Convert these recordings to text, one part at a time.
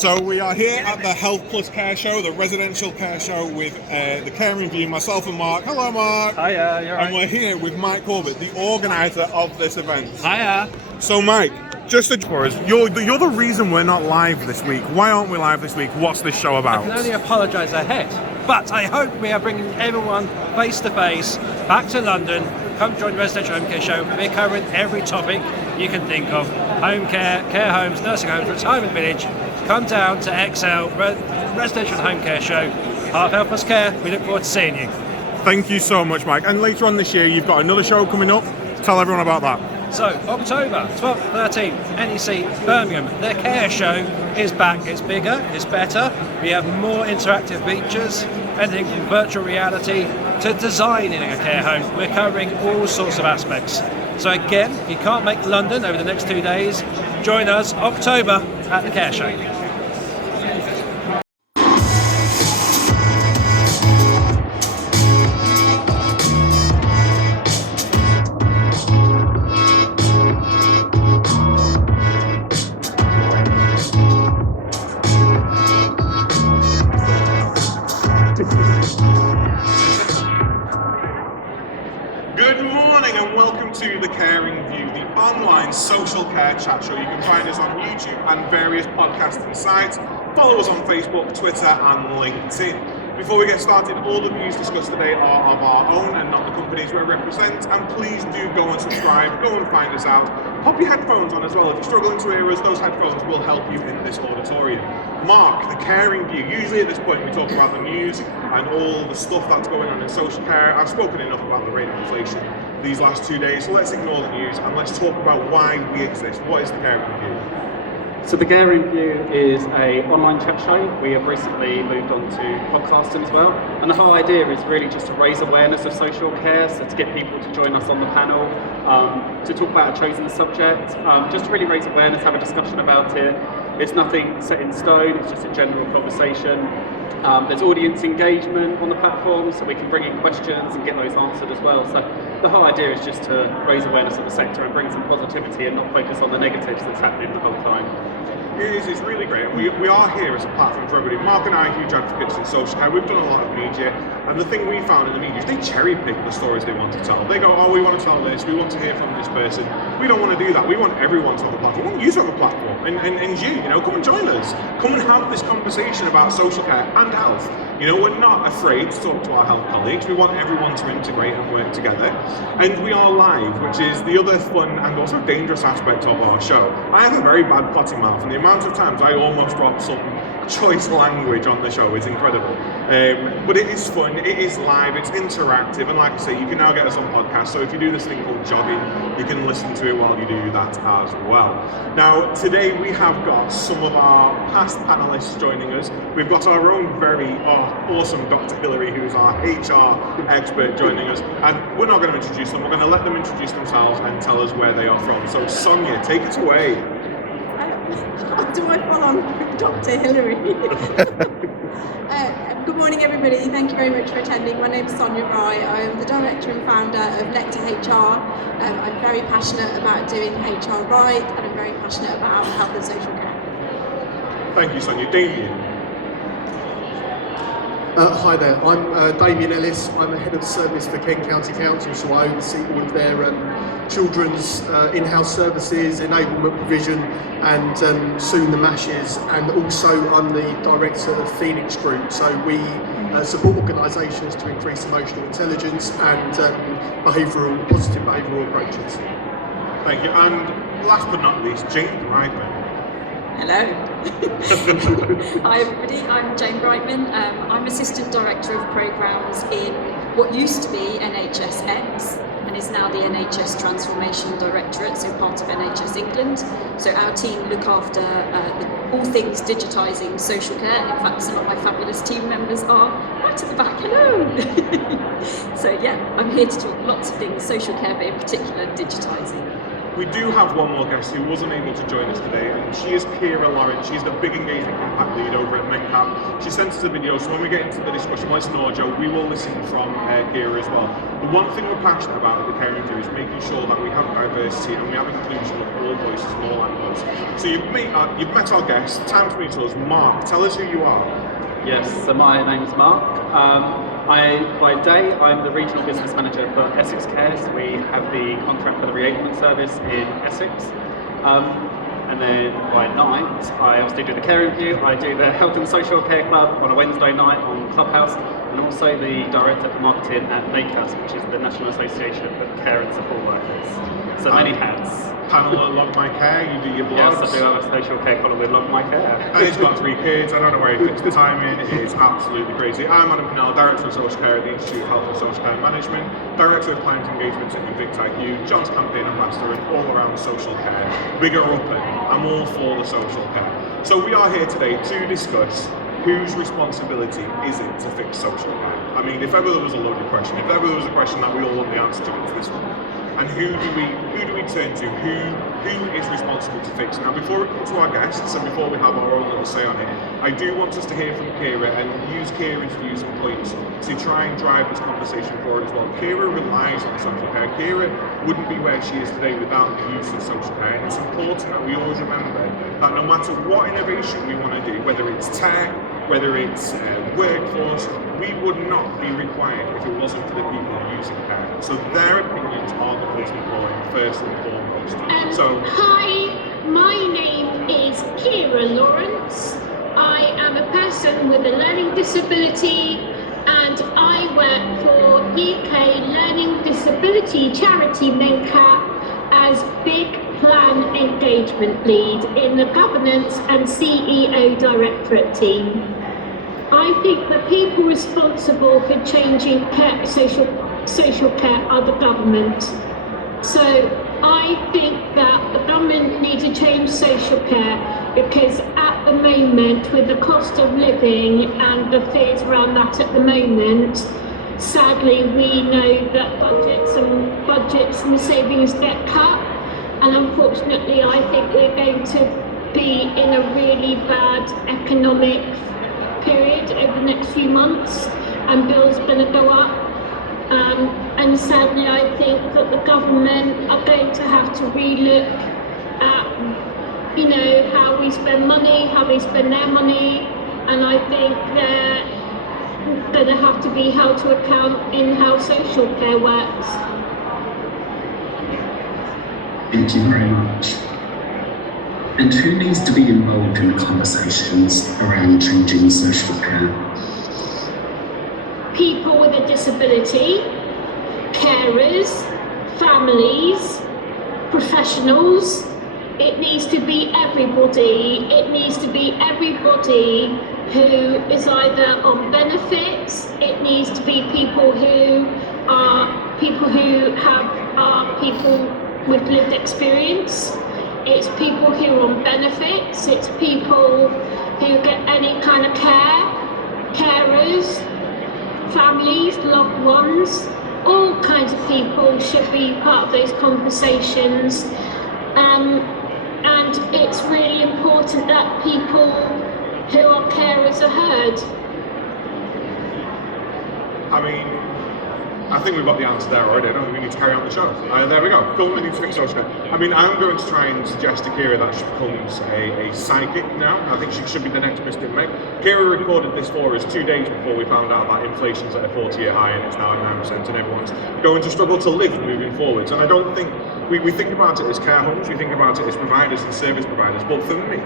So we are here at the Health Plus Care Show, the residential care show with the Caring View, myself and Mark. Hello, Mark. Hiya, you're right. And we're here with Mike Corbett, the organiser of this event. Hiya. So, Mike, just for us, you're the reason we're not live this week. Why aren't we live this week? What's this show about? I can only apologise ahead, but I hope we are bringing everyone face to face back to London. Come join the Residential Home Care Show. We're covering every topic you can think of: home care, care homes, nursing homes, retirement village. Come down to XL Residential Home Care Show, part of Health Plus Care. We look forward to seeing you. Thank you so much, Mike. And later on this year, you've got another show coming up. Tell everyone about that. So, October 12th, 13th, NEC Birmingham. Their care show is back. It's bigger, it's better. We have more interactive features, anything from virtual reality to designing a care home. We're covering all sorts of aspects. So again, if you can't make London over the next 2 days, join us October at the care show. Good morning and welcome to the Caring View, the online social care chat show. You can find us on YouTube and various podcasting sites. Follow us on Facebook, Twitter and LinkedIn. Before we get started, all the views discussed today are of our own and not the companies we represent, and please do go and subscribe, go and find us out. Pop your headphones on as well. If you're struggling to hear us, those headphones will help you in this auditorium. Mark, the Caring View. Usually at this point we talk about the news and all the stuff that's going on in social care. I've spoken enough about the rate of inflation these last 2 days, so let's ignore the news and let's talk about why we exist. What is the Caring View? So the Caring View is an online chat show. We have recently moved on to podcasting as well. And the whole idea is really just to raise awareness of social care, so to get people to join us on the panel, to talk about a chosen subject, just to really raise awareness, have a discussion about it. It's nothing set in stone, it's just a general conversation. There's audience engagement on the platform, so we can bring in questions and get those answered as well. So the whole idea is just to raise awareness of the sector and bring some positivity and not focus on the negatives that's happening the whole time. It's really great. We are here as a platform for everybody. Mark and I are huge advocates in social care. We've done a lot of media, and the thing we found in the media is they cherry pick the stories they want to tell. They go, oh, we want to tell this, we want to hear from this person. We don't want to do that. We want everyone to have a platform. We want you to have a platform, and you know, come and join us. Come and have this conversation about social care and health. You know, we're not afraid to talk to our health colleagues. We want everyone to integrate and work together. And we are live, which is the other fun and also dangerous aspect of our show. I have a very bad potty mouth, and the amount of times I almost drop some choice language on the show is incredible. But it is fun, it is live, it's interactive, and like I say, you can now get us on podcasts. So if you do this thing called jogging, you can listen to it while you do that as well. Now, today we have got some of our past panelists joining us. We've got our own very awesome Dr. Hillary, who is our HR expert, joining us. And we're not going to introduce them, we're going to let them introduce themselves and tell us where they are from. So Sonia, take it away. Do I fall on Dr. Hillary? Good morning, everybody. Thank you very much for attending. My name is Sonia Rai. I am the director and founder of Nectar HR. I'm very passionate about doing HR right, and I'm very passionate about health and social care. Thank you, Sonia. Damien. Hi there, I'm Damien Ellis. I'm the head of service for Kent County Council, so I oversee all of their children's in-house services, enablement provision, and soon the MASHES, and also I'm the director of Phoenix Group. So we support organisations to increase emotional intelligence and positive behavioural approaches. Thank you. And last but not least, Jane Brightman. Hello. Hi everybody, I'm Jane Brightman. I'm Assistant Director of Programmes in what used to be NHSX and is now the NHS Transformation Directorate, so part of NHS England. So our team look after all things digitising social care. In fact, some of my fabulous team members are right at the back. Hello. So yeah, I'm here to talk lots of things social care, but in particular digitising. We do have one more guest who wasn't able to join us today, and she is Ciara Lawrence. She's the Big Engagement Impact Lead over at MENCAP. She sent us a video, so when we get into the discussion, let's know, Joe, we will listen from Ciara as well. The one thing we're passionate about at the Caring View is making sure that we have diversity and we have inclusion of all voices and all angles. So you've met our guest. Time to meet us. Mark, tell us who you are. Yes, so my name's Mark. By day, I'm the Regional Business Manager for Essex Cares. We have the contract for the reablement service in Essex. And then by night, I obviously do the Caring View. I do the Health and Social Care Club on a Wednesday night on Clubhouse. And I'm also the Director for Marketing at NACAS, which is the National Association of Care and Support Workers. So many hats. Panel at Log My Care, you do your blogs. Yes, I do have a social care column with Log My Care. And he's got 3 kids, I don't know where he fits the time in, it is absolutely crazy. I'm Adam Pennell, Director of Social Care at the Institute of Health and Social Care Management, Director of Client Engagement at Convict IQ, John's Campaign Ambassador and all around social care. Bigger up and I'm all for the social care. So we are here today to discuss whose responsibility is it to fix social care? I mean, if ever there was a loaded question, if ever there was a question that we all want the answer to, it's this one. And who do we turn to? Who is responsible to fix? Now, before we come to our guests and before we have our own little say on it, I do want us to hear from Ciara and use Ciara's views and points to try and drive this conversation forward as well. Ciara relies on social care. Ciara wouldn't be where she is today without the use of social care. And it's important that we always remember that no matter what innovation we want to do, whether it's tech, whether it's workforce, we would not be required if it wasn't for the people using care. So their opinions are the most important, first and foremost. Hi, my name is Ciara Lawrence. I am a person with a learning disability and I work for UK Learning Disability charity MENCAP as Big Plan Engagement Lead in the Governance and CEO Directorate team. I think the people responsible for changing social care are the government. So I think that the government needs to change social care because at the moment, with the cost of living and the fears around that at the moment, sadly we know that budgets and savings get cut. And unfortunately, I think we're going to be in a really bad economic period over the next few months, and bills are going to go up. And sadly, I think that the government are going to have to relook at, how we spend money, how they spend their money, and I think they're going to have to be held to account in how social care works. Thank you very much. And who needs to be involved in the conversations around changing social care? People with a disability, carers, families, professionals. It needs to be everybody. It needs to be everybody who is either on benefits. It needs to be people who are people with lived experience. It's people who are on benefits. It's people who get any kind of care, carers, families, loved ones. All kinds of people should be part of those conversations. And it's really important that people who are carers are heard. I mean, I think we've got the answer there already. I don't think we need to carry on the show. There we go. Government needs to fix social care. I mean, I'm going to try and suggest to Ciara that she becomes a psychic now. I think she should be the next Mr. Meg. Ciara recorded this for us 2 days before we found out that inflation's at a 40-year high and it's now at 9% and everyone's going to struggle to live moving forwards. And I don't think we think about it as care homes, we think about it as providers and service providers. But for me,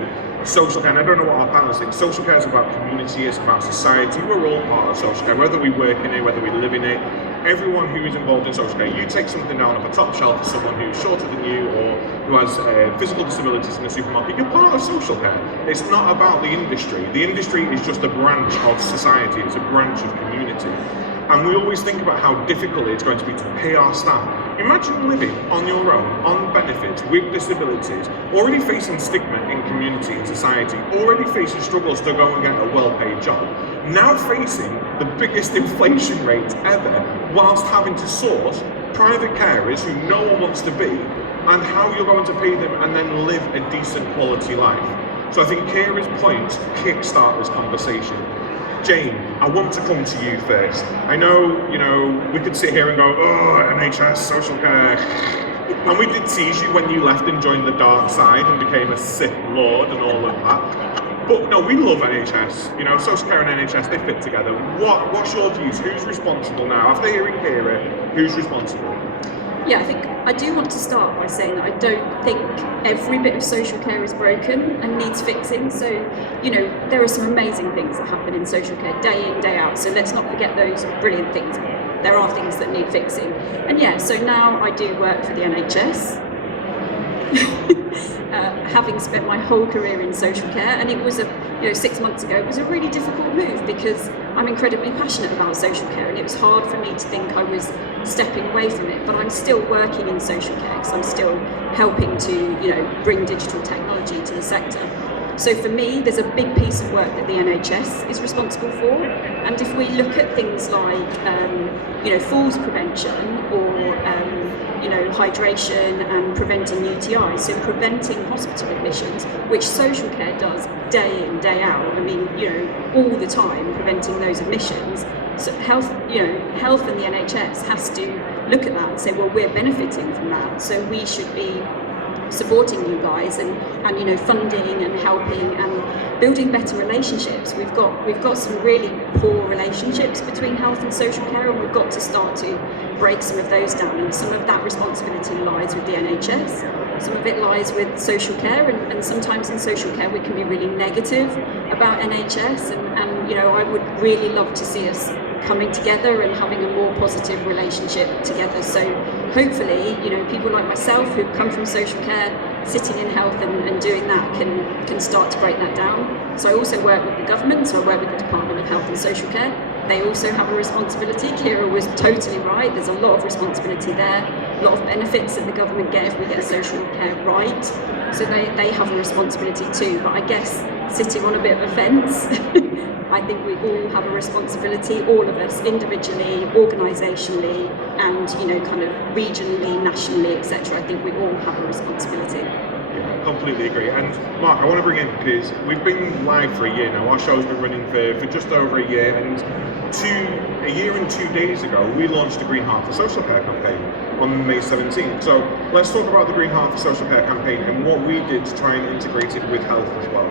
social care, and I don't know what our panelists think, social care is about community, it's about society. We're all part of social care, whether we work in it, whether we live in it. Everyone who is involved in social care, you take something down off a top shelf for someone who's shorter than you or who has physical disabilities in a supermarket, you're part of social care. It's not about the industry. The industry is just a branch of society, it's a branch of community. And we always think about how difficult it's going to be to pay our staff. Imagine living on your own, on benefits, with disabilities, already facing stigma in community and society, already facing struggles to go and get a well-paid job, now facing the biggest inflation rate ever, whilst having to source private carers who no one wants to be, and how you're going to pay them and then live a decent quality life. So I think Ciara's points kickstart this conversation. Jane, I want to come to you first. I know, we could sit here and go, oh, NHS, social care. And we did tease you when you left and joined the dark side and became a Sith Lord and all of that. But no, we love NHS. Social care and NHS, they fit together. What's your views? Who's responsible now? After hearing Ciara, who's responsible? Yeah, I think I do want to start by saying that I don't think every bit of social care is broken and needs fixing. So, there are some amazing things that happen in social care day in, day out. So let's not forget those brilliant things. There are things that need fixing. And yeah, so now I do work for the NHS. Having spent my whole career in social care, and it was 6 months ago, it was a really difficult move because I'm incredibly passionate about social care, and it was hard for me to think I was stepping away from it, but I'm still working in social care because I'm still helping to bring digital technology to the sector. So for me, there's a big piece of work that the NHS is responsible for, and if we look at things like falls prevention or hydration and preventing UTIs, so preventing hospital admissions, which social care does day in, day out. I mean, all the time preventing those admissions. So health and the NHS has to look at that and say, well, we're benefiting from that, so we should be supporting you guys and funding and helping and building better relationships. We've got some really poor relationships between health and social care, and we've got to start to break some of those down, and some of that responsibility lies with the NHS, some of it lies with social care, and sometimes in social care we can be really negative about NHS, and I would really love to see us coming together and having a more positive relationship together. So hopefully, people like myself who come from social care, sitting in health and doing that can start to break that down. So I also work with the government, so I work with the Department of Health and Social Care. They also have a responsibility. Ciara was totally right. There's a lot of responsibility there, a lot of benefits that the government get if we get social care right. So they have a responsibility too. But I guess sitting on a bit of a fence, I think we all have a responsibility, all of us, individually, organisationally, and kind of regionally, nationally, etc. I think we all have a responsibility. Yeah, completely agree. And Mark, I want to bring in, because we've been live for a year now. Our show's been running for just over a year, and a year and 2 days ago, we launched the Green Heart for Social Care campaign on May 17th. So let's talk about the Green Heart for Social Care campaign and what we did to try and integrate it with health as well.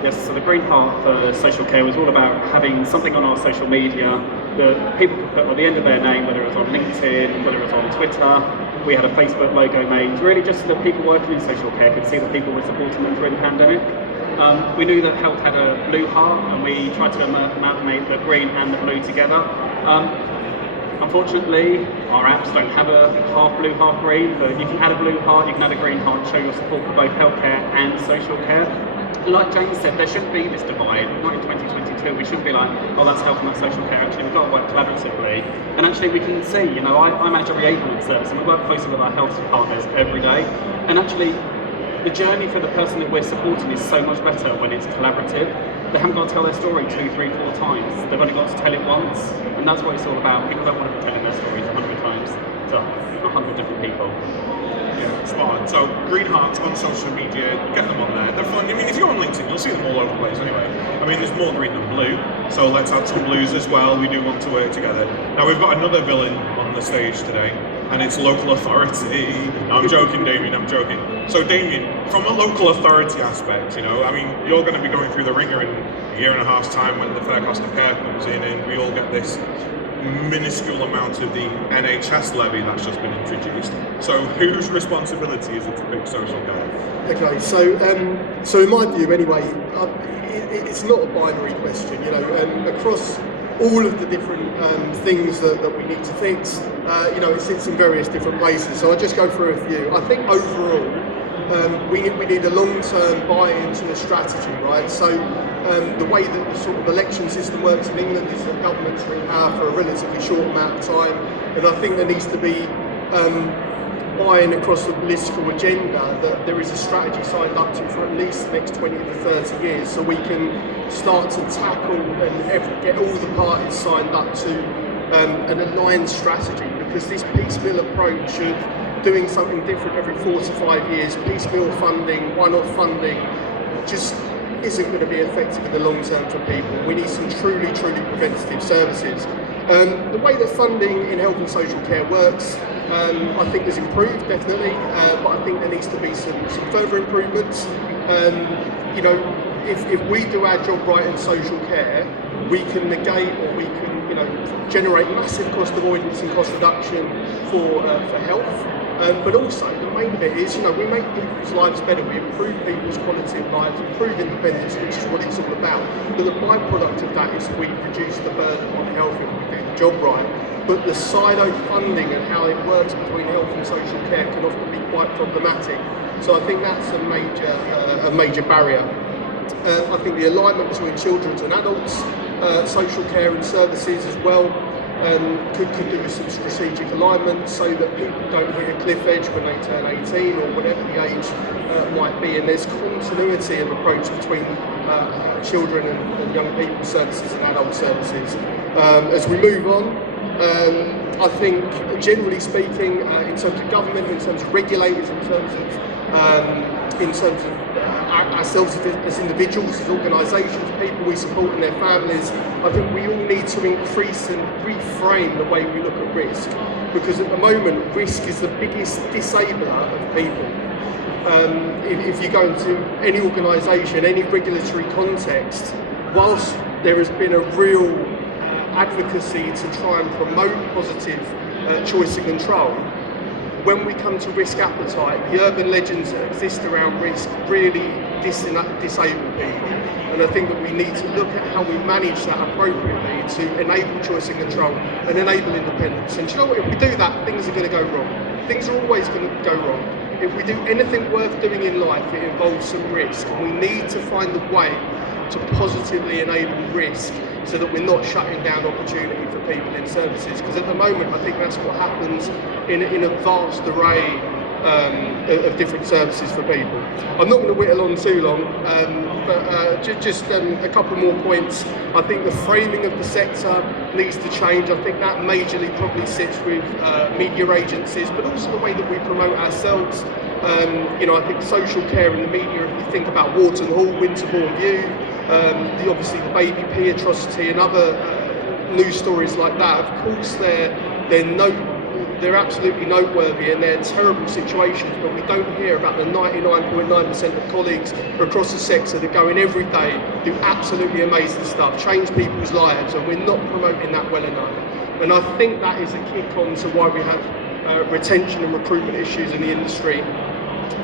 Yes, so the Green Heart for Social Care was all about having something on our social media that people could put on the end of their name, whether it was on LinkedIn, whether it was on Twitter. We had a Facebook logo made, really just so that people working in social care could see that people were supporting them through the pandemic. We knew that health had a blue heart, and we tried to amalgamate the green and the blue together. Unfortunately, our apps don't have a half blue, half green, but you can add a blue heart, you can add a green heart, show your support for both healthcare and social care. Like James said, there shouldn't be this divide. Not in 2022. We shouldn't be like, oh, that's health and that's social care. Actually, we've got to work collaboratively. And actually, we can see, I manage a reablement service, and we work closely with our health partners every day. And actually, the journey for the person that we're supporting is so much better when it's collaborative. They haven't got to tell their story 2, 3, 4 times. They've only got to tell it once. And that's what it's all about. People don't want to be telling their stories 100 times to 100 different people. Yeah, spot on. So Green Hearts on social media, get them on there. They're fun. I mean, if you're on LinkedIn, you'll see them all over the place anyway. I mean, there's more green than blue, so let's add some blues as well. We do want to work together. Now, we've got another villain on the stage today, and it's local authority. No, I'm joking, Damien, I'm joking. So Damien, from a local authority aspect, I mean, you're going to be going through the ringer in a year and a half's time when the fair cost of care comes in, and we all get this minuscule amount of the NHS levy that's just been introduced. So whose responsibility is it to fix social care? Okay, so in my view anyway, it's not a binary question, across all of the different things that we need to fix, it sits in various different places. So I'll just go through a few. I think overall, we need a long-term buy-in to the strategy, right? So the way that the sort of election system works in England is that governments are in power for a relatively short amount of time, and I think there needs to be buy-in across the political agenda that there is a strategy signed up to for at least the next 20 to 30 years, so we can start to tackle and get all the parties signed up to an aligned strategy, because this piecemeal approach of doing something different every 4 to 5 years, piecemeal funding, one-off funding, just isn't going to be effective in the long term for people. We need some truly preventative services. The way that funding in health and social care works, I think has improved, definitely, but I think there needs to be some further improvements. You know, if we do our job right in social care, we can negate, or we can, you know, generate massive cost avoidance and cost reduction for health. But also, the main bit is, you know, we make people's lives better, we improve people's quality of life, improve independence, which is what it's all about. But the byproduct of that is we reduce the burden on health if we do the job right. But the silo funding and how it works between health and social care can often be quite problematic. So I think that's a major barrier. I think the alignment between children's and adults, social care and services as well, could do with some strategic alignment so that people don't hit a cliff edge when they turn 18 or whatever the age might be, and there's continuity of approach between children and young people services and adult services. As we move on, I think generally speaking, in terms of government, in terms of regulators, in terms of ourselves as individuals, as organisations, people we support and their families, I think we all need to increase and reframe the way we look at risk, because at the moment risk is the biggest disabler of people. If you go into any organisation, any regulatory context, whilst there has been a real advocacy to try and promote positive choice and control, when we come to risk appetite, the urban legends that exist around risk really disable people. And I think that we need to look at how we manage that appropriately to enable choice and control and enable independence. And do you know what? If we do that, things are going to go wrong. Things are always going to go wrong. If we do anything worth doing in life, it involves some risk. And we need to find a way to positively enable risk so that we're not shutting down opportunity for people in services. Because at the moment, I think that's what happens in a vast array of different services for people. I'm not going to whittle on too long, but just a couple more points. I think the framing of the sector needs to change. I think that majorly probably sits with media agencies, but also the way that we promote ourselves. You know, I think social care in the media, if you think about Wharton Hall, Winterbourne View, obviously the Baby P atrocity and other news stories like that, of course they're absolutely noteworthy and they're terrible situations, but we don't hear about the 99.9% of colleagues across the sector that go in every day, do absolutely amazing stuff, change people's lives, and we're not promoting that well enough. And I think that is a kick on to why we have retention and recruitment issues in the industry.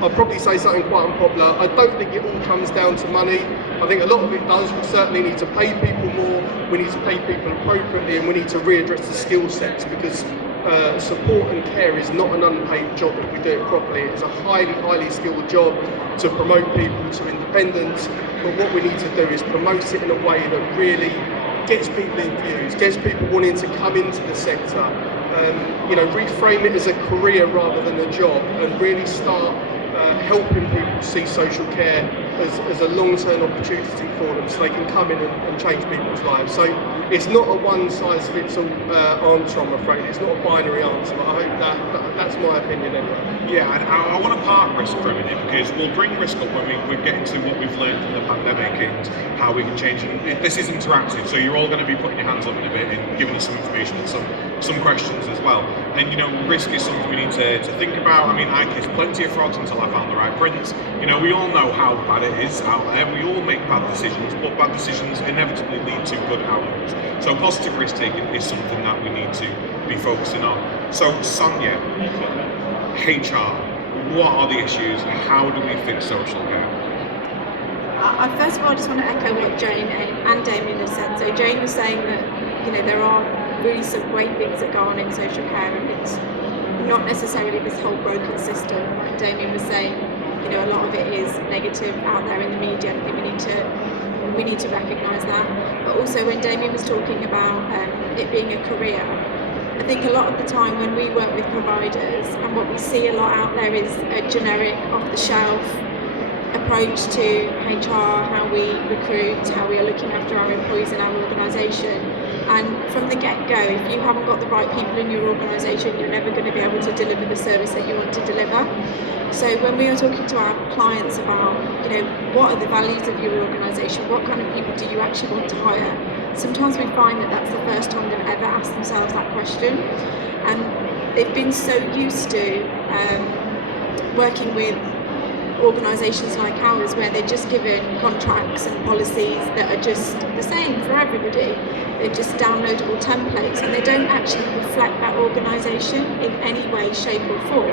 I'll probably say something quite unpopular. I don't think it all comes down to money. I think a lot of it does. We certainly need to pay people more, we need to pay people appropriately, and we need to readdress the skill sets, because support and care is not an unpaid job if we do it properly. It's a highly skilled job to promote people to independence, but what we need to do is promote it in a way that really gets people infused, gets people wanting to come into the sector, you know, reframe it as a career rather than a job, and really start helping people see social care as a long-term opportunity for them, so they can come in and change people's lives. So it's not a one-size-fits-all answer, I'm afraid. It's not a binary answer, but I hope that's my opinion anyway. Yeah, and I want to park risk for a minute, because we'll bring risk up when we get into what we've learned from the pandemic and how we can change it. This is interactive, so you're all going to be putting your hands up in a bit and giving us some information and some questions as well. And you know, risk is something we need to think about. I mean, I kissed plenty of frogs until I found the right prince. You know, we all know how bad it is out there. We all make bad decisions, but bad decisions inevitably lead to good outcomes. So positive risk taking is something that we need to be focusing on. So Sonia, HR, what are the issues? How do we fix social care? First of all, I just want to echo what Jane and Damien have said. So Jane was saying that, you know, there are really some great things that go on in social care, and it's not necessarily this whole broken system. Like Damien was saying, you know, a lot of it is negative out there in the media, and I think we need to recognise that. But also, when Damien was talking about it being a career, I think a lot of the time when we work with providers, and what we see a lot out there is a generic, off-the-shelf approach to HR, how we recruit, how we are looking after our employees in our organisation. And from the get-go, if you haven't got the right people in your organisation, you're never going to be able to deliver the service that you want to deliver. So when we are talking to our clients about, what are the values of your organisation, what kind of people do you actually want to hire, sometimes we find that that's the first time they've ever asked themselves that question. And they've been so used to working with organisations like ours where they're just given contracts and policies that are just the same for everybody. They're just downloadable templates and they don't actually reflect that organisation in any way, shape or form.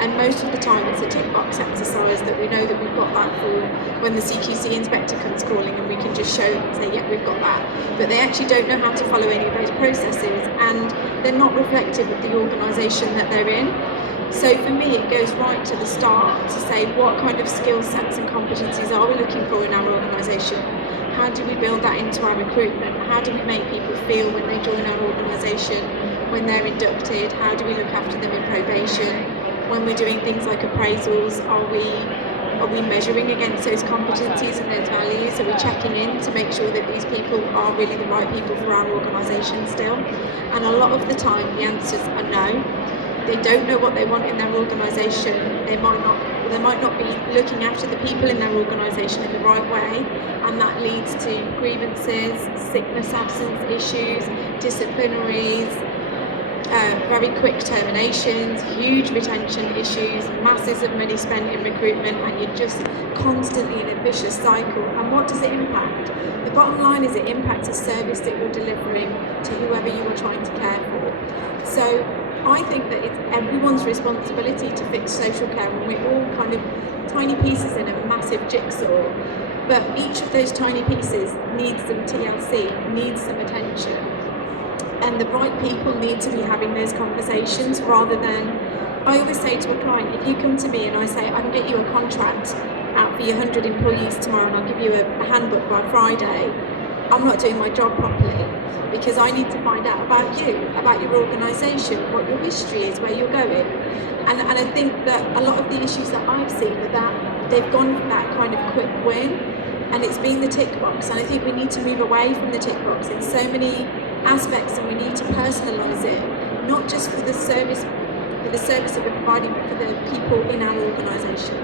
And most of the time it's a tick box exercise that we know that we've got that for when the CQC inspector comes calling and we can just show and say, yeah, we've got that. But they actually don't know how to follow any of those processes and they're not reflective of the organisation that they're in. So for me, it goes right to the start to say what kind of skill sets and competencies are we looking for in our organisation? How do we build that into our recruitment? How do we make people feel when they join our organisation, when they're inducted? How do we look after them in probation? When we're doing things like appraisals, are we measuring against those competencies and those values? Are we checking in to make sure that these people are really the right people for our organisation still? And a lot of the time, the answers are no. They don't know what they want in their organisation. They might not be looking after the people in their organisation in the right way, and that leads to grievances, sickness absence issues, disciplinaries, very quick terminations, huge retention issues, masses of money spent in recruitment, and you're just constantly in a vicious cycle. And what does it impact? The bottom line is it impacts the service that you're delivering to whoever you are trying to care for. So I think that it's everyone's responsibility to fix social care, and we're all kind of tiny pieces in a massive jigsaw, but each of those tiny pieces needs some TLC, needs some attention, and the right people need to be having those conversations rather than, I always say to a client, if you come to me and I say, I can get you a contract out for your 100 employees tomorrow and I'll give you a handbook by Friday, I'm not doing my job properly, because I need to find out about you, about your organisation, what your history is, where you're going. And I think that a lot of the issues that I've seen are that they've gone for that kind of quick win, and it's been the tick box. And I think we need to move away from the tick box in so many aspects, and we need to personalise it, not just for the service that we're providing, but for the people in our organisation.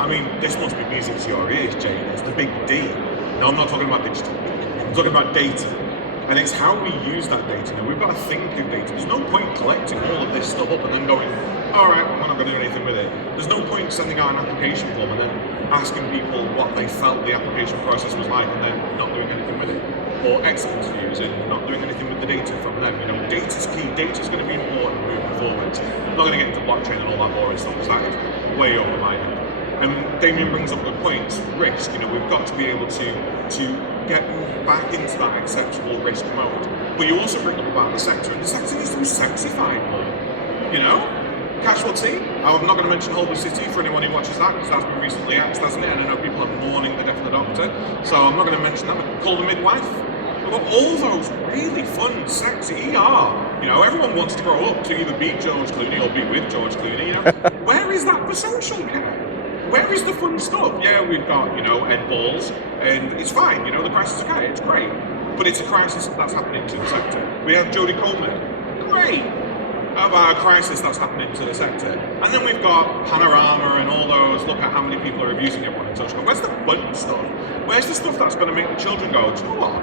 I mean, this must be music to your ears, Jane. It's the big D. No, I'm not talking about digital. I'm talking about data. And it's how we use that data. Now, we've got to think of data. There's no point collecting all of this stuff up and then going, all right, well, I'm not going to do anything with it. There's no point sending out an application form and then asking people what they felt the application process was like and then not doing anything with it. Or exit interviews and not doing anything with the data from them. Data's key. Data's going to be important moving forwards. I'm not going to get into blockchain and all that boring stuff because that is way over my head. And Damien brings up good points. Risk, we've got to be able to get back into that acceptable risk mode. But you also bring up about the sector, and the sector needs to be sexified more. Casualty. I'm not going to mention Holborn City for anyone who watches that, because that's been recently axed, hasn't it? And I know people are mourning the death of the doctor, so I'm not going to mention that. But Call the Midwife. We've got all those really fun, sexy ER. Everyone wants to grow up to either be George Clooney or be with George Clooney. Where is that for social care? Where is the fun stuff? Yeah, we've got, Ed Balls, and it's fine, the crisis of care, it's great. But it's a crisis that's happening to the sector. We have Jodie Coleman, great. How about a crisis that's happening to the sector? And then we've got Panorama and all those, look at how many people are abusing everyone in social care. Where's the fun stuff? Where's the stuff that's going to make the children go, do you know what?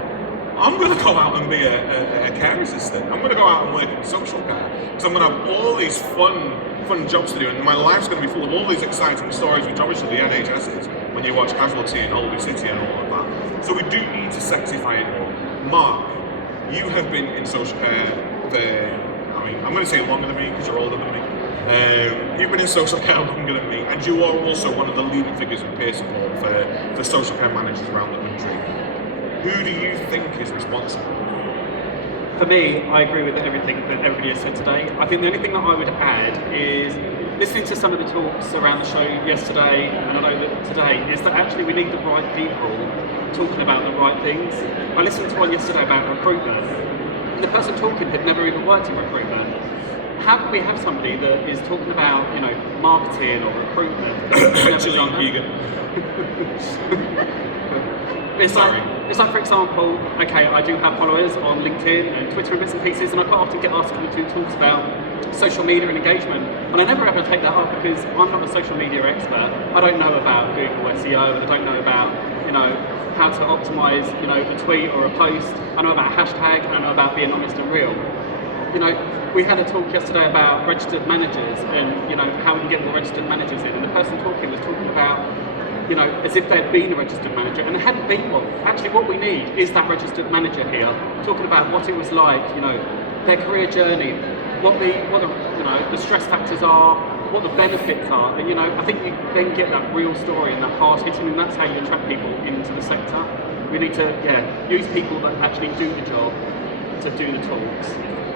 I'm going to go out and be a care assistant. I'm going to go out and work in social care. Because I'm going to have all these fun jobs to do, and my life's going to be full of all these exciting stories, which obviously the NHS is, when you watch Casualty and Holborn City and all of that. So we do need to sexify it more. Mark, you have been in social care I'm going to say longer than me because you're older than me. You've been in social care longer than me, and you are also one of the leading figures in peer support for social care managers around the country. Who do you think is responsible? For me, I agree with everything that everybody has said today. I think the only thing that I would add is listening to some of the talks around the show yesterday, and I know that today, is that actually we need the right people talking about the right things. I listened to one yesterday about recruitment, and the person talking had never even worked in recruitment. How can we have somebody that is talking about, marketing or recruitment? Actually, vegan. It's like, for example, okay, I do have followers on LinkedIn and Twitter and bits and pieces, and I quite often get asked to do talks about social media and engagement, and I never ever take that up because I'm not a social media expert. I don't know about Google SEO, and I don't know about, how to optimize, a tweet or a post. I know about hashtag, and I know about being honest and real. We had a talk yesterday about registered managers and, how we can get more registered managers in, and the person talking was talking about, as if they'd been a registered manager, and they hadn't been one. Actually, what we need is that registered manager here, talking about what it was like, their career journey, what the stress factors are, what the benefits are, and I think you then get that real story and that hard hitting, and that's how you attract people into the sector. We need to, use people that actually do the job to do the talks.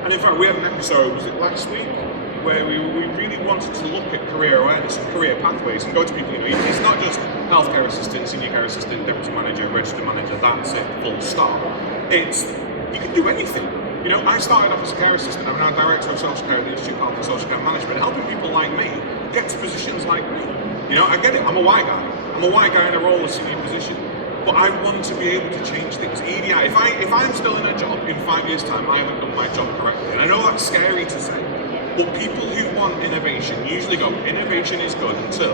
And in fact, we had an episode, was it last week, where we really wanted to look at career awareness and career pathways and go to people, it's not just healthcare assistant, senior care assistant, deputy manager, registered manager, that's it, full stop. It's, you can do anything. I started off as a care assistant, I'm now director of social care at the Institute of Health and Social Care Management, helping people like me get to positions like me. I get it, I'm a white guy. I'm a white guy in a role of senior position. But I want to be able to change things. EDI, if I'm still in a job in 5 years' time, I haven't done my job correctly. And I know that's scary to say, but people who want innovation usually go, innovation is good until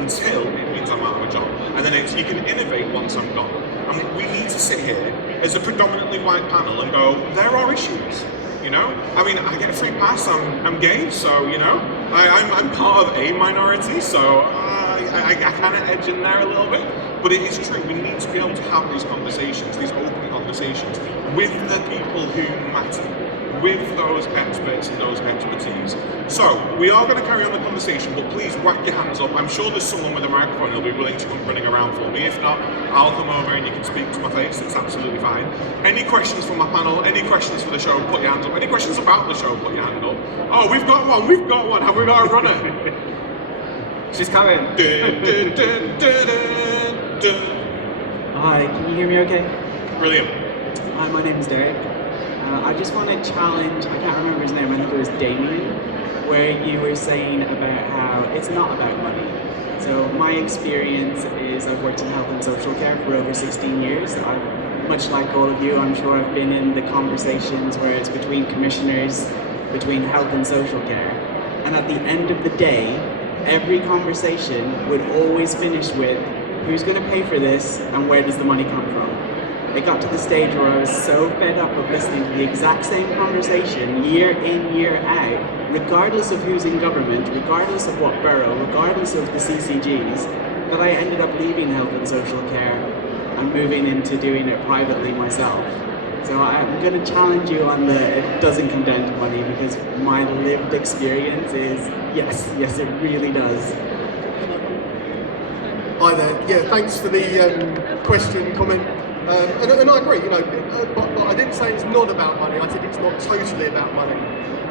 it means I'm out of a job. And then you can innovate once I'm gone. And we need to sit here as a predominantly white panel and go, there are issues. I get a free pass, I'm gay, so, I'm part of a minority, so I kind of edge in there a little bit. But it is true, we need to be able to have these conversations, these open conversations, with the people who matter, with those experts and those expertise. So, we are going to carry on the conversation, but please whack your hands up. I'm sure there's someone with a microphone who'll be willing to come running around for me. If not, I'll come over and you can speak to my face, it's absolutely fine. Any questions from my panel, any questions for the show, put your hands up. Any questions about the show, put your hand up. Oh, we've got one, have we got a runner? She's coming. Hi, can you hear me okay? Brilliant. Hi, my name is Derek. I just want to challenge, I can't remember his name, I think it was Damien, where you were saying about how it's not about money. So my experience is I've worked in health and social care for over 16 years. Much like all of you, I'm sure I've been in the conversations where it's between commissioners, between health and social care. And at the end of the day, every conversation would always finish with, who's going to pay for this and where does the money come from? It got to the stage where I was so fed up of listening to the exact same conversation year in, year out, regardless of who's in government, regardless of what borough, regardless of the CCGs, that I ended up leaving health and social care and moving into doing it privately myself. So I'm going to challenge you on it doesn't come down to money, because my lived experience is yes, it really does. Hi there. Yeah, thanks for the question, comment. And I agree, but I didn't say it's not about money. I think it's not totally about money.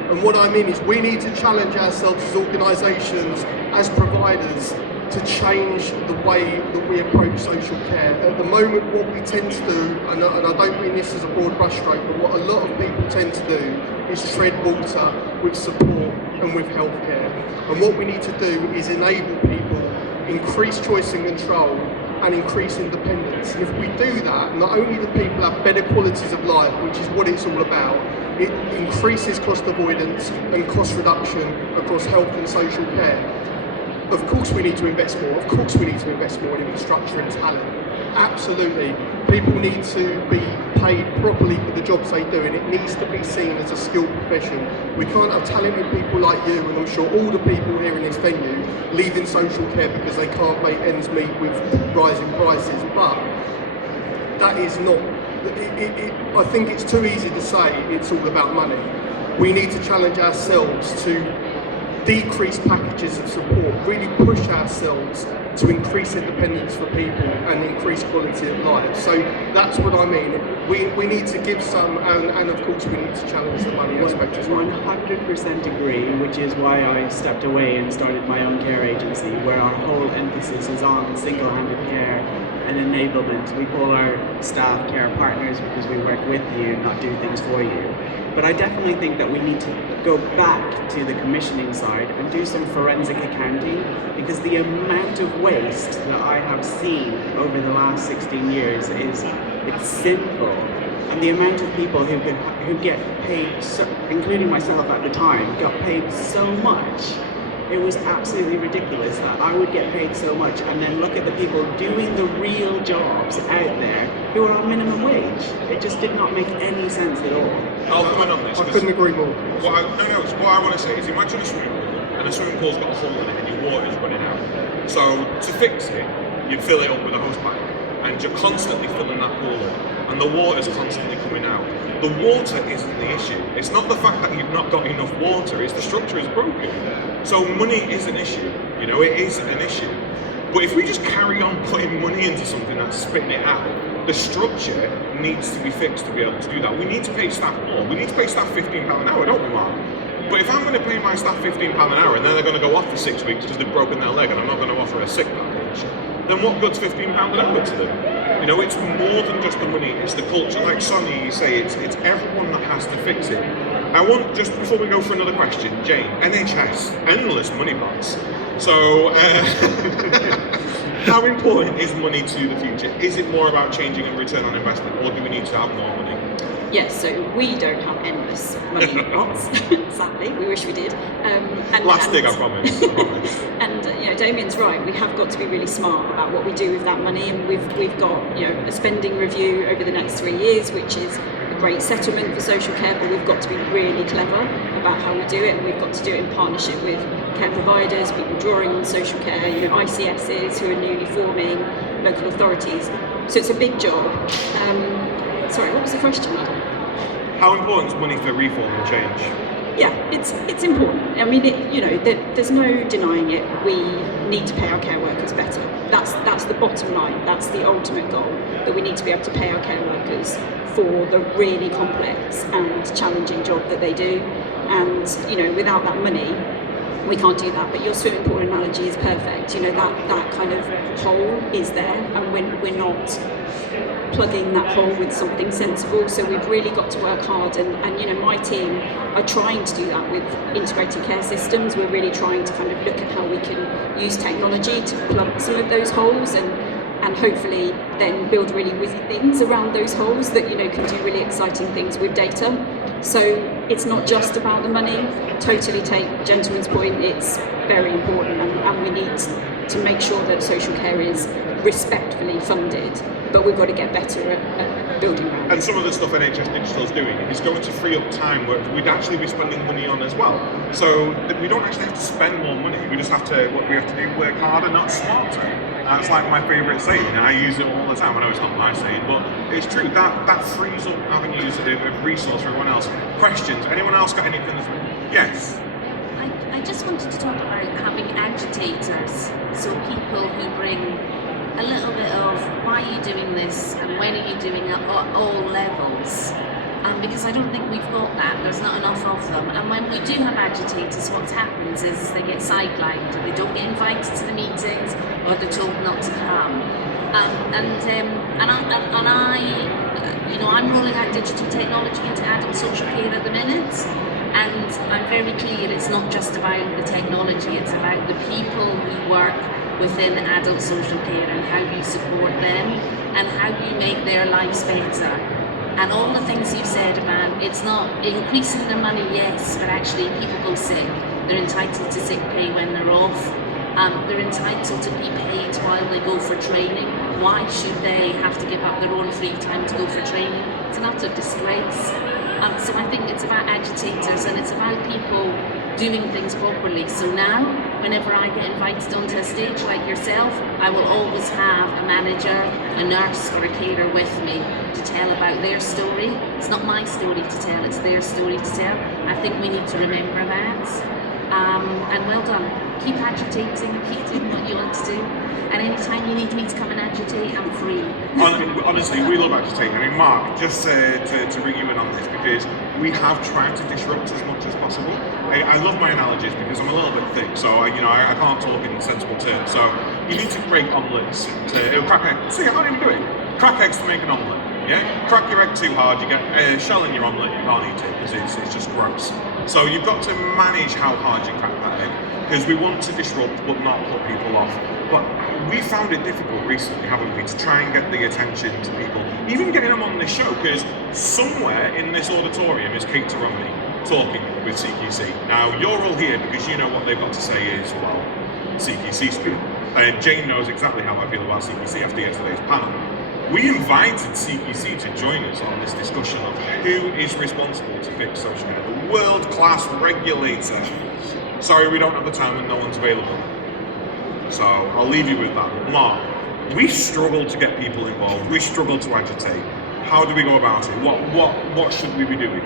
And what I mean is we need to challenge ourselves as organisations, as providers, to change the way that we approach social care. At the moment, what we tend to do, and I don't mean this as a broad brushstroke, but what a lot of people tend to do is tread water with support and with healthcare. And what we need to do is enable people, increase choice and control, and increase independence. And if we do that, not only do people have better qualities of life, which is what it's all about, it increases cost avoidance and cost reduction across health and social care. Of course we need to invest more. Of course we need to invest more in infrastructure and talent. Absolutely. People need to be paid properly for the jobs they do, and it needs to be seen as a skilled profession. We can't have talented people like you, and I'm sure all the people here in this venue, leaving social care because they can't make ends meet with rising prices. But that is not, I think it's too easy to say it's all about money. We need to challenge ourselves to decrease packages of support, really push ourselves to increase independence for people and increase quality of life. So that's what I mean. We need to give some, and of course we need to challenge the money aspect as well. 100% agree, which is why I stepped away and started my own care agency, where our whole emphasis is on single-handed care and enablement. We call our staff care partners because we work with you, not do things for you. But I definitely think that we need to go back to the commissioning side and do some forensic accounting, because the amount of waste that I have seen over the last 16 years it's sinful. And the amount of people who get paid, including myself at the time, got paid so much. It was absolutely ridiculous that I would get paid so much and then look at the people doing the real jobs out there who are on minimum wage. It just did not make any sense at all. I'll comment on this. I couldn't agree more. What I want to say is, imagine a swimming pool, and a swimming pool's got a hole in it, and your water's running out. So to fix it, you fill it up with a hose pipe, and you're constantly filling that pool up, and the water's constantly coming out. The water isn't the issue. It's not the fact that you've not got enough water, it's the structure is broken. So money is an issue, you know, it is an issue. But if we just carry on putting money into something that's spitting it out, the structure needs to be fixed to be able to do that. We need to pay staff more. We need to pay staff £15 an hour, don't we, Mark? But if I'm going to pay my staff £15 an hour and then they're going to go off for 6 weeks because they've broken their leg and I'm not going to offer a sick package, then what good's £15 an hour to them? You know, it's more than just the money, it's the culture. Like Sonia, you say, it's everyone that has to fix it. I want, just before we go for another question, Jane, NHS, endless money pots. So, how important is money to the future? Is it more about changing and return on investment, or do we need to have more money? Yes, so we don't have endless money pots, sadly. We wish we did. Last thing, I promise. And you know, Damien's right. We have got to be really smart about what we do with that money, and we've got, you know, a spending review over the next 3 years, which is a great settlement for social care. But we've got to be really clever about how we do it, and we've got to do it in partnership with care providers, people drawing on social care, you know, ICSs who are newly forming, local authorities. So it's a big job. Sorry, what was the question, madam? How important is money for reform and change? Yeah, it's important. I mean, you know, there's no denying it. We need to pay our care workers better. That's the bottom line. That's the ultimate goal, that we need to be able to pay our care workers for the really complex and challenging job that they do. And, you know, without that money, we can't do that. But your swimming pool analogy is perfect. You know, that kind of hole is there, and we're not plugging that hole with something sensible. So we've really got to work hard, and you know, my team are trying to do that with integrated care systems. We're really trying to kind of look at how we can use technology to plug some of those holes, and hopefully then build really wizzy things around those holes that, you know, can do really exciting things with data. So it's not just about the money. Totally take Gentleman's point, it's very important, and we need to make sure that social care is respectfully funded, but we've got to get better at building around. And some of the stuff NHS Digital is doing is going to free up time where we'd actually be spending money on as well. So we don't actually have to spend more money, we just have to, what we have to do, work harder, not smarter. It's like my favourite saying, and I use it all the time. I know it's not my saying, but it's true. That frees up avenues of resource for everyone else. Questions? Anyone else got anything? Yes? I just wanted to talk about having agitators, so people who bring a little bit of why are you doing this and when are you doing it at all levels. Because I don't think we've got that, there's not enough of them. And when we do have agitators, what happens is they get sidelined, or they don't get invited to the meetings, or they're told not to come. I'm rolling out digital technology into adult social care at the minute, and I'm very clear it's not just about the technology, it's about the people who work within adult social care and how you support them and how you make their lives better. And all the things you've said about it's not increasing their money, yes, but actually people go sick. They're entitled to sick pay when they're off. They're entitled to be paid while they go for training. Why should they have to give up their own free time to go for training? It's an utter disgrace. So I think it's about agitators, and it's about people doing things properly. So now, whenever I get invited onto a stage like yourself, I will always have a manager, a nurse or a carer with me to tell about their story. It's not my story to tell, it's their story to tell. I think we need to remember that. And well done. Keep agitating, keep doing what you want to do. And anytime you need me to come and agitate, I'm free. Honestly, we love agitating. I mean, Mark, just to bring you in on this, because we have tried to disrupt as much as possible. I love my analogies because I'm a little bit thick, so I can't talk in sensible terms. So you need to break omelets to crack eggs. See, I can't even do it. Crack eggs to make an omelette. Yeah, crack your egg too hard, you get a shell in your omelette. You can't eat it because it's just gross. So you've got to manage how hard you crack that in, because we want to disrupt but not put people off. But we found it difficult recently, haven't we, to try and get the attention to people, even getting them on this show, because somewhere in this auditorium is Kate Romney talking with CQC. Now, you're all here because you know what they've got to say is, well, CQC speak. And Jane knows exactly how I feel about CQC after yesterday's panel. We invited CQC to join us on this discussion of who is responsible to fix social care, the world-class regulator. Sorry, we don't have the time and no one's available. So I'll leave you with that. Mark, we struggle to get people involved. We struggle to agitate. How do we go about it? What should we be doing?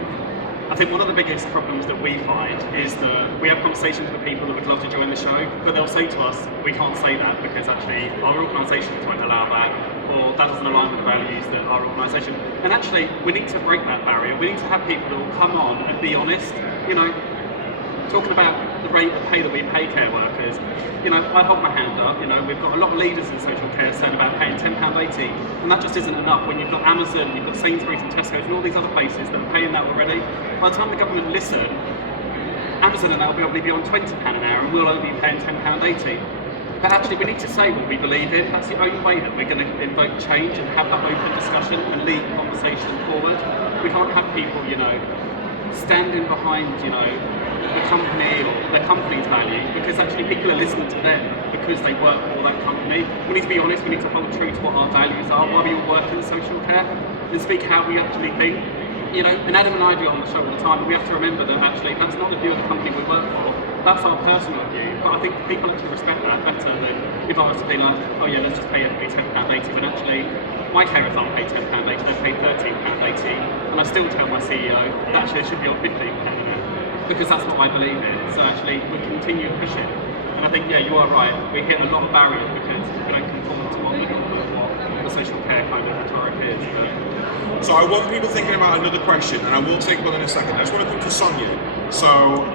I think one of the biggest problems that we find is that we have conversations with people that would love to join the show, but they'll say to us, we can't say that because actually our organisations won't allow that, or that doesn't align with the values that our organisation. And actually, we need to break that barrier. We need to have people that will come on and be honest. You know, talking about the rate of pay that we pay care workers, you know, I hold my hand up. You know, we've got a lot of leaders in social care saying about paying £10.80, and that just isn't enough when you've got Amazon, you've got Sainsbury's and Tesco's and all these other places that are paying that already. By the time the government listen, Amazon and that will probably be on £20 an hour and we'll only be paying £10.80. But actually we need to say what we believe in. That's the only way that we're going to invoke change and have that open discussion and lead conversation forward. We can't have people, you know, standing behind, you know, the company or the company's values, because actually people are listening to them because they work for that company. We need to be honest, we need to hold true to what our values are, why we all work in social care, and speak how we actually think. You know, and Adam and I do on the show all the time, but we have to remember that actually that's not the view of the company we work for, that's our personal view. But I think people actually respect that better than if I was to be like, oh yeah, let's just pay everybody £10.80, when actually my carers aren't paid £10.80, they're paid £13.80, and I still tell my CEO that actually it should be on £15 an hour, because that's what I believe in. So actually we continue pushing. And I think, yeah, you are right, we hit a lot of barriers because we don't conform to what the social care kind of rhetoric is. So I want people thinking about another question, and I will take one in a second. I just want to come to Sonia. So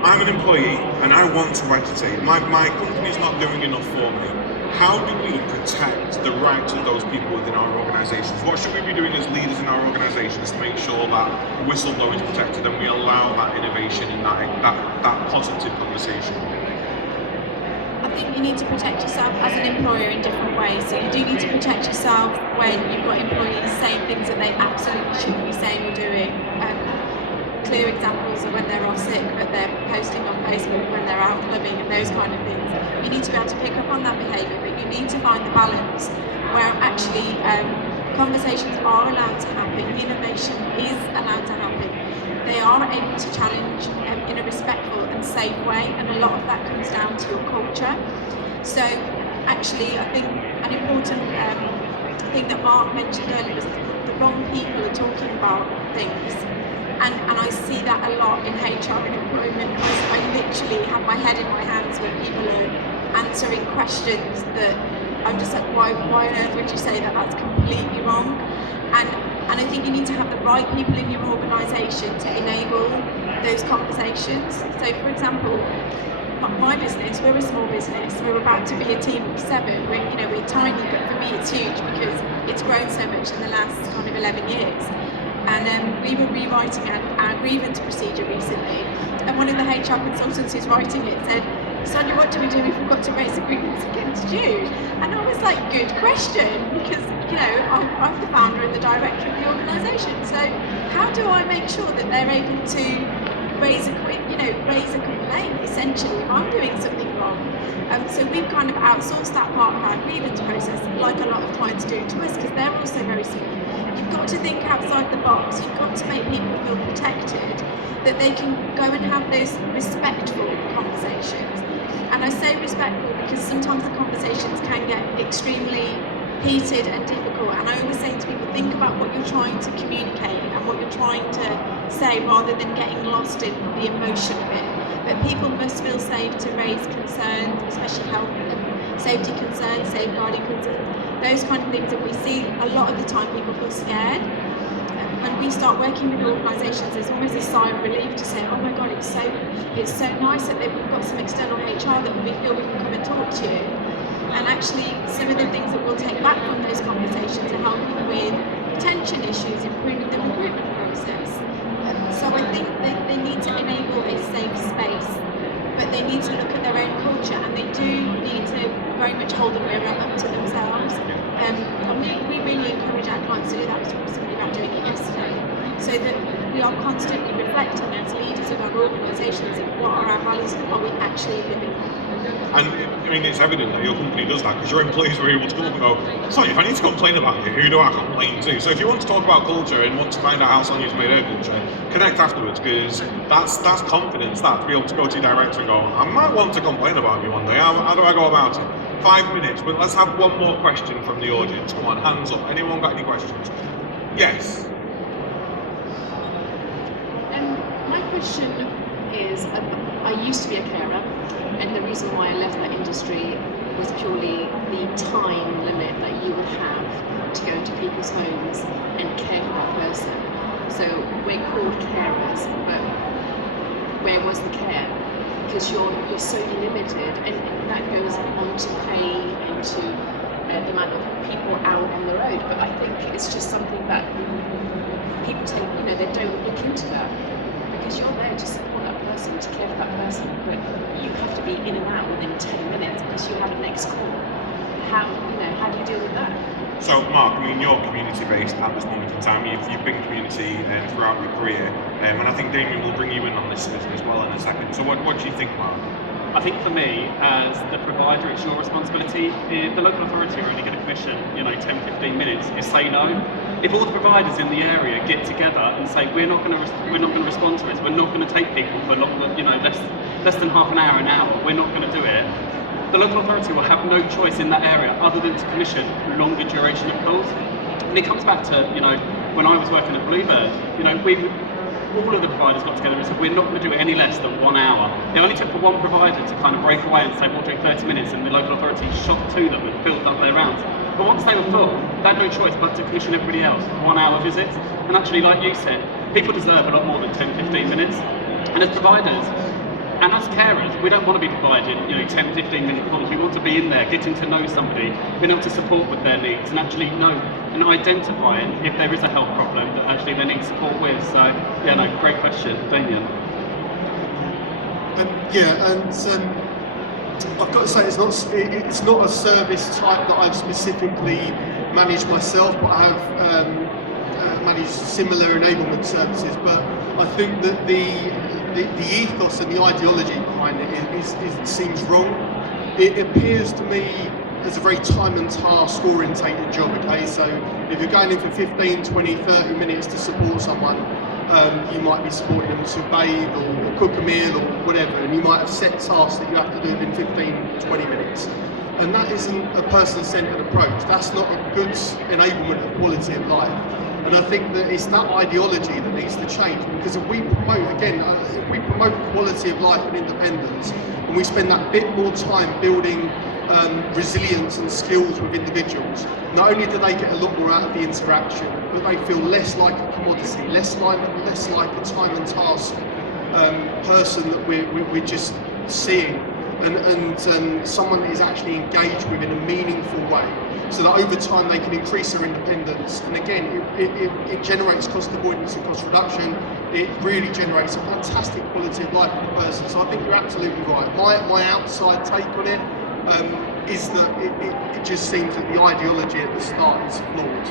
I'm an employee and I want to agitate. My company's not doing enough for me. How do we protect the rights of those people within our organisations? What should we be doing as leaders in our organisations to make sure that whistleblowing is protected and we allow that innovation and that positive conversation? I think you need to protect yourself as an employer in different ways. So you do need to protect yourself when you've got employees saying things that they absolutely shouldn't be saying or doing. Clear examples of when they're off sick, but they're posting on Facebook when they're out clubbing and those kind of things. You need to be able to pick up on that behaviour, but you need to find the balance where actually conversations are allowed to happen, innovation is allowed to happen. They are able to challenge in a respectful and safe way, and a lot of that comes down to your culture. So actually I think an important thing that Mark mentioned earlier was the wrong people are talking about things. And I see that a lot in HR and employment. I literally have my head in my hands when people are answering questions that I'm just like, why on earth would you say that? That's completely wrong. And I think you need to have the right people in your organisation to enable those conversations. So for example, my business, we're a small business, we're about to be a team of 7. We're tiny, but for me it's huge because it's grown so much in the last kind of 11 years. And we were rewriting our grievance procedure recently, and one of the HR consultants who's writing it said, Sonia, what do we do if we've got to raise a grievance against you? And I was like, good question, because I'm the founder and the director of the organisation. So how do I make sure that they're able to raise a complaint essentially if I'm doing something wrong? So we've kind of outsourced that part of our grievance process, like a lot of clients do to us, because they're also very small. You've got to think outside the box. You've got to make people feel protected, that they can go and have those respectful conversations. And I say respectful because sometimes the conversations can get extremely heated and difficult. And I always say to people, think about what you're trying to communicate and what you're trying to say, rather than getting lost in the emotion of it. But people must feel safe to raise concerns, especially health and safety concerns, safeguarding concerns, those kind of things. And we see a lot of the time people feel scared. When we start working with organisations, there's almost a sigh of relief to say, oh my God, it's so nice that we've got some external HR that we feel we can come and talk to you. And actually, some of the things that we'll take back from those conversations are helping with retention issues, improving the recruitment process, So I think they need to enable a safe space, but they need to look at their own culture, and they do need to very much hold the mirror up to themselves. And we really encourage our clients to do that. I was talking to somebody about doing it yesterday, so that we are constantly reflecting as leaders of our organisations of what are our values and are we actually living. And I mean, it's evident that your company does that, because your employees were able to come up and go, Sonia, if I need to complain about you, who do I complain to? So if you want to talk about culture and want to find out how Sonia's made her culture, connect afterwards, because that's confidence, that to be able to go to your director and go, I might want to complain about you one day, how do I go about it? 5 minutes, but let's have one more question from the audience. Come on, hands up. Anyone got any questions? Yes. My question is, I used to be a carer, and the reason why I left that industry was purely the time limit that you would have to go into people's homes and care for that person. So we're called carers, but where was the care? Because you're so limited, and that goes on to pay into the amount of people out on the road. But I think it's just something that people take, they don't look into that, because you're there to support that person, to care for that person, but you have to be in and out within 10 minutes because you have a next call. How do you deal with that? So, Mark, I mean, you're community-based at this moment in time. You've been community throughout your career, and I think Damien will bring you in on this as well in a second. So, what do you think, Mark? I think for me, as the provider, it's your responsibility. If the local authority are only going to commission, 10-15 minutes, is say no. If all the providers in the area get together and say we're not going to respond to this, we're not going to take people for longer, less than half an hour, we're not going to do it. The local authority will have no choice in that area other than to commission longer duration of calls. And it comes back to, when I was working at Bluebird, all of the providers got together and said we're not going to do it any less than 1 hour. It only took for one provider to kind of break away and say we'll do 30 minutes, and the local authority shot to them and filled up their rounds. But once they were full, they had no choice but to commission everybody else 1 hour visits. And actually, like you said, people deserve a lot more than 10-15 minutes. And as providers, and as carers, we don't want to be providing 10-15 minute calls. We want to be in there, getting to know somebody, being able to support with their needs, and actually know and identifying if there is a health problem that actually they need support with. So great question, Damien. I've got to say it's not a service type that I've specifically managed myself, but I have managed similar enablement services. But I think that the ethos and the ideology behind it seems wrong. It appears to me as a very time and task orientated job, okay? So if you're going in for 15, 20, 30 minutes to support someone, you might be supporting them to bathe or cook a meal or whatever, and you might have set tasks that you have to do within 15, 20 minutes. And that isn't a person-centered approach. That's not a good enablement of quality of life. And I think that it's that ideology that needs to change, because if we promote quality of life and independence, and we spend that bit more time building resilience and skills with individuals, not only do they get a lot more out of the interaction, but they feel less like a commodity, less like a time and task person that we're just seeing, and someone that is actually engaged with in a meaningful way, so that over time they can increase their independence. And again, it generates cost avoidance and cost reduction. It really generates a fantastic quality of life for the person. So I think you're absolutely right. My outside take on it is that it just seems that the ideology at the start is flawed.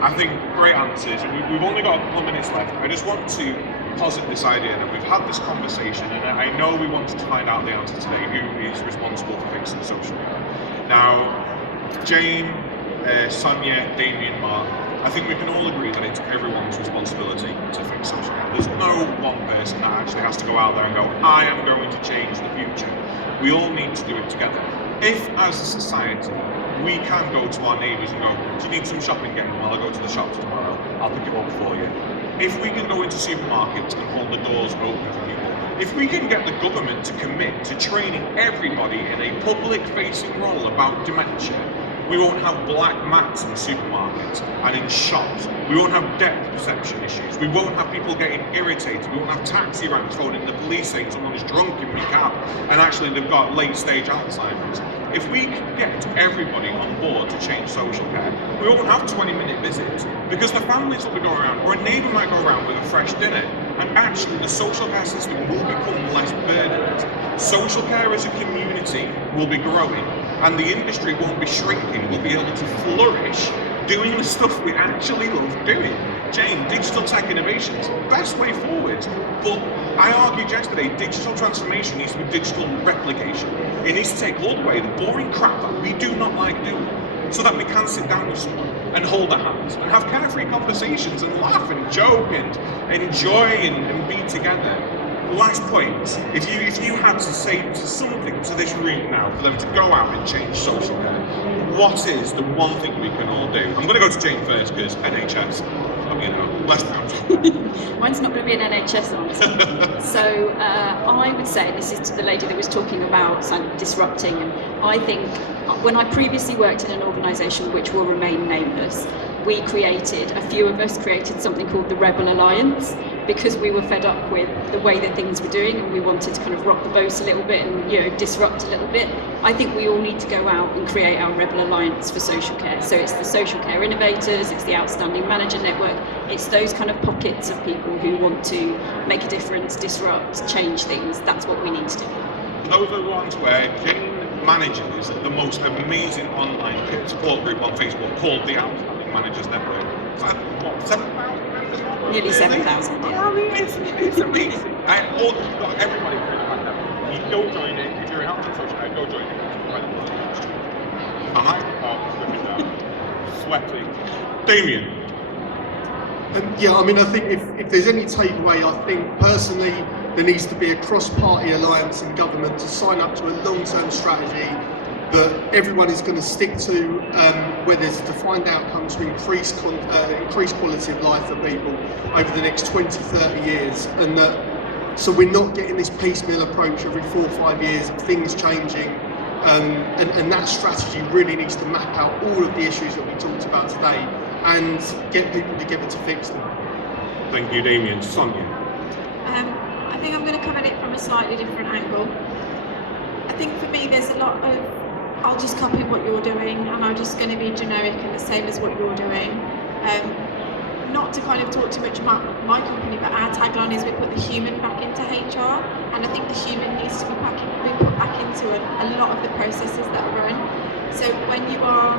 I think great answers. We've only got a couple of minutes left. I just want to posit this idea that we've had this conversation, and I know we wanted to find out the answer today, who is responsible for fixing social care. Now, Jane, Sonia, Damien, Mark, I think we can all agree that it's everyone's responsibility to fix social care. There's no one person that actually has to go out there and go, I am going to change the future. We all need to do it together. If, as a society, we can go to our neighbours and go, do you need some shopping getting while I go to the shops tomorrow? I'll pick it up for you. If we can go into supermarkets and hold the doors open for people, if we can get the government to commit to training everybody in a public-facing role about dementia, we won't have black mats in supermarkets and in shops. We won't have depth perception issues. We won't have people getting irritated. We won't have taxi ranks phoning the police saying someone's drunk in my cab and actually they've got late-stage Alzheimer's. If we could get everybody on board to change social care, we won't have 20-minute visits, because the families will be going around, or a neighbour might go around with a fresh dinner, and actually the social care system will become less burdened. Social care as a community will be growing, and the industry won't be shrinking. We'll be able to flourish doing the stuff we actually love doing. Jane, digital tech innovations, best way forward. But I argued yesterday, digital transformation needs to be digital replication. It needs to take all the way the boring crap that we do not like doing, so that we can sit down with someone and hold their hands and have carefree conversations and laugh and joke and enjoy and be together. Last point, if you had to say something to this room now for them to go out and change social care, what is the one thing we can all do? I'm going to go to Jane first, because NHS, you know, less than Mine's not going to be an NHS answer. So I would say, this is to the lady that was talking about disrupting, and I think when I previously worked in an organisation which will remain nameless, a few of us created something called the Rebel Alliance, because we were fed up with the way that things were doing, and we wanted to kind of rock the boat a little bit and, you know, disrupt a little bit. I think we all need to go out and create our Rebel Alliance for social care. So it's the social care innovators, it's the outstanding manager network, it's those kind of pockets of people who want to make a difference, disrupt, change things. That's what we need to do. Those are the ones where Jane manages the most amazing online peer support group on Facebook called the Outstanding Managers Network. Is that, what, 7,000 members? Nearly 7,000, yeah. I mean, it's amazing. Everybody can find that. You go join it. If you're in health and social care, go join it. I'm looking down, sweaty. Damien. Yeah, I mean, I think if there's any takeaway, I think personally there needs to be a cross-party alliance in government to sign up to a long-term strategy that everyone is going to stick to, where there's a defined outcome to increase quality of life for people over the next 20, 30 years, and that so we're not getting this piecemeal approach every 4 or 5 years of things changing, and that strategy really needs to map out all of the issues that we talked about today and get people together to fix them. Thank you, Damien. Sonia. I think I'm going to come at it from a slightly different angle. I think for me there's a lot of, I'll just copy what you're doing and I'm just going to be generic and the same as what you're doing. Not to kind of talk too much about my company, but our tagline is we put the human back into HR, and I think the human needs to be put back into a lot of the processes that are run. So when you are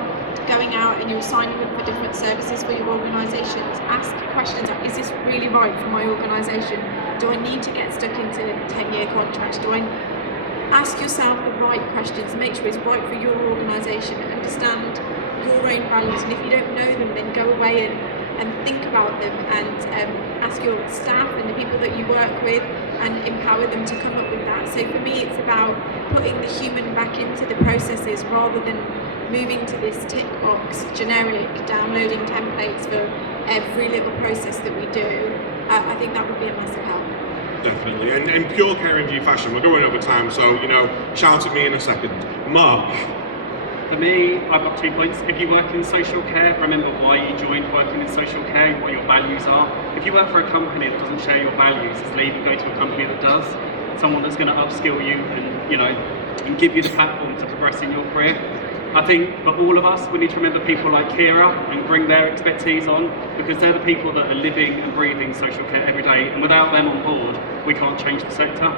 going out and you're signing up for different services for your organisations, ask questions like, is this really right for my organisation? Do I need to get stuck into 10-year contracts? Do I ask yourself the right questions, make sure it's right for your organisation, understand your own values, and if you don't know them, then go away and think about them, and ask your staff and the people that you work with and empower them to come up with that. So for me it's about putting the human back into the processes rather than moving to this tick box, generic, downloading templates for every little process that we do. I think that would be a massive help. Definitely, and pure care in due fashion. We're going over time, so, you know, shout at me in a second. Mark. For me, I've got 2 points. If you work in social care, remember why you joined working in social care, what your values are. If you work for a company that doesn't share your values, it's leave and go to a company that does. Someone that's going to upskill you and, you know, and give you the platform to progress in your career. I think for all of us, we need to remember people like Ciara and bring their expertise on, because they're the people that are living and breathing social care every day, and without them on board, we can't change the sector.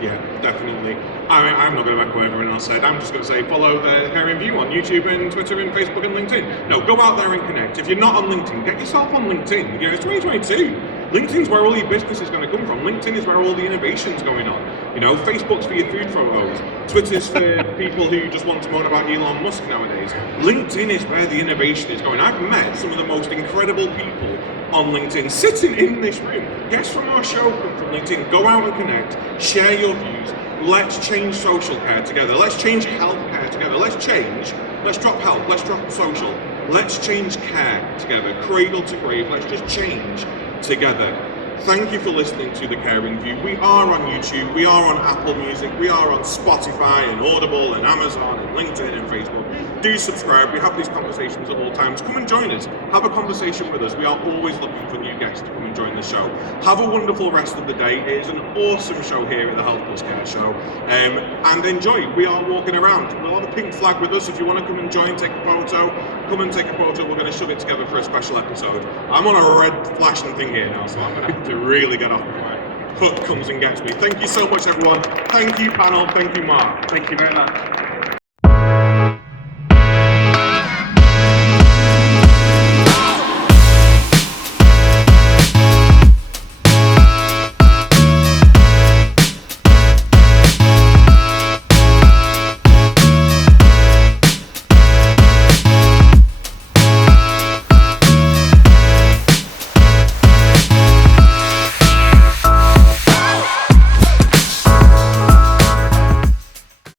Yeah, definitely. I'm not going to back what everyone else said. I'm just going to say follow the Care in View on YouTube and Twitter and Facebook and LinkedIn. No, go out there and connect. If you're not on LinkedIn, get yourself on LinkedIn. You know, it's 2022. LinkedIn's where all your business is going to come from. LinkedIn is where all the innovation's going on. You know, Facebook's for your food photos. Twitter's for people who just want to moan about Elon Musk nowadays. LinkedIn is where the innovation is going. I've met some of the most incredible people on LinkedIn, sitting in this room. Guests from our show come from LinkedIn. Go out and connect, share your views. Let's change social care together. Let's change healthcare together. Let's drop health, let's drop social. Let's change care together, cradle to grave. Let's just change together. Thank you for listening to The Care in View. We are on YouTube, we are on Apple Music, we are on Spotify and Audible and Amazon and LinkedIn and Facebook. Do subscribe. We have these conversations at all times. Come and join us. Have a conversation with us. We are always looking for new guests to come and join the show. Have a wonderful rest of the day. It is an awesome show here at the Health Plus Care Show. And enjoy. We are walking around. We'll have a pink flag with us. If you want to come and join, take a photo, come and take a photo. We're going to shove it together for a special episode. I'm on a red flashing thing here now, so I'm going to have to really get off before my hook comes and gets me. Thank you so much, everyone. Thank you, panel. Thank you, Mark. Thank you very much.